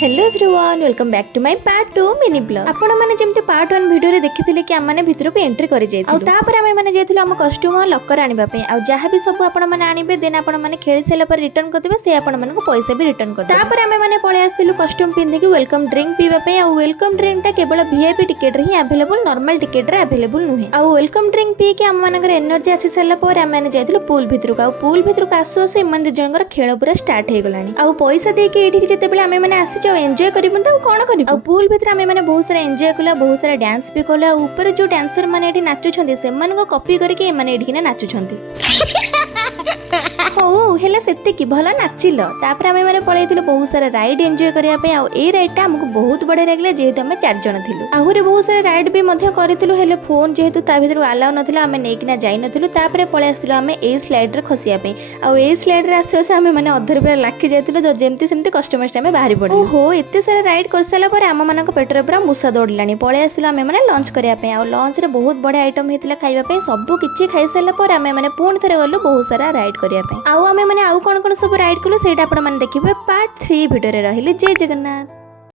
Hello everyone welcome back to my part 2 mini blog आपण माने जेमते part 1 video रे देखिथिले कि हम माने भितर को एंट्री करि जाय आ तापर हम माने जेथिलो हम कस्टमर लॉकर आनिबा पे आ जहा भी सब आपण माने आनिबे देन आपण माने खेली सेला पर रिटर्न कर देबे से आपण माने को पैसा भी रिटर्न कर तापर हम माने पळे आस्तिलु कस्टम पिंधि कि वेलकम ड्रिंक पीबा पे आ वेलकम ड्रिंक ता केवल वीआईपी टिकट रे ही अवेलेबल नॉर्मल टिकट रे अवेलेबल नुहे आ वेलकम ड्रिंक पी के हम मानकर एनर्जी आसी सेला पर हम माने जायथिलु पूल भितर को आ पूल भितर को आसु आसु मन जनकर खेल पूरा स्टार्ट हे गलानी आ पैसा दे के एठी जेते बेले हम माने आसी जो एन्जॉय करिबन तो कौन कर पूल भितर आम मैंने बहुत सारा एंजॉय कला बहुत सारा डांस भी कला ऊपर जो डांसर मैंने नाचुंट से कॉपी करके नाचुंट हौ हेला सेतिकी भल नाचिल तापर आम मैंने पळैथिलु बहुत सारा राइड एंजॉय करिया पे आ ए राइड टा हमको बहुत बढ़िया लागला जेहेतु आम 4 जण थिलु आहुरी बहुत सारा राइड भी मध्य करिथिलु हेले फोन जेहेतु ता भितर अलाउ नथिला आम नेकिना जाई नथिलु तापर पळे आस्तिलु आम ए स्लाइड रे खसिया पे आ ए स्लाइड रे आसे आसे आम माने अधर पूरा लाखि जायतिलु जेमति सेमति कस्टमर्स टाइम बाहरी पड़े ओहो एते सारा राइड कर साला पर आम मानक पेटर पूरा मुसा दौड़लानी पळे आस्तिलु आम माने लंच करिया पे आ लंच रे बहुत बढ़िया आइटम हेतिला खाइबा पे सब किछि खाइ साला पर आम माने पुण थरे गलु बहुत सारा राइड करिया पे आउ आम माने आउ कोन कोन सब राइड कलु सेटा आपण माने देखिबे पार्ट 3 वीडियो रे रहिले जय जगन्नाथ।